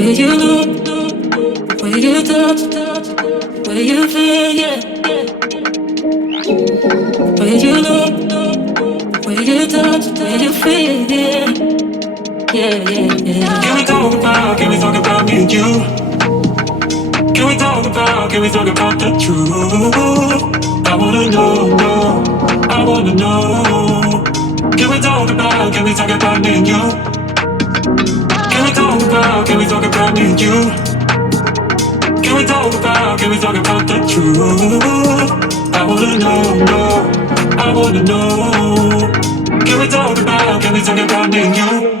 way you look, the way you touch, the way you feel, yeah. The way you look, the way you touch, the way you feel, yeah. Yeah, yeah, yeah. Can we talk about me and you? Can we talk about the truth? I wanna know, no, I wanna know. Can we talk about me and you? Can we talk about me and you? Can we talk about the truth? I wanna know, no, I wanna know. Can we talk about me and you?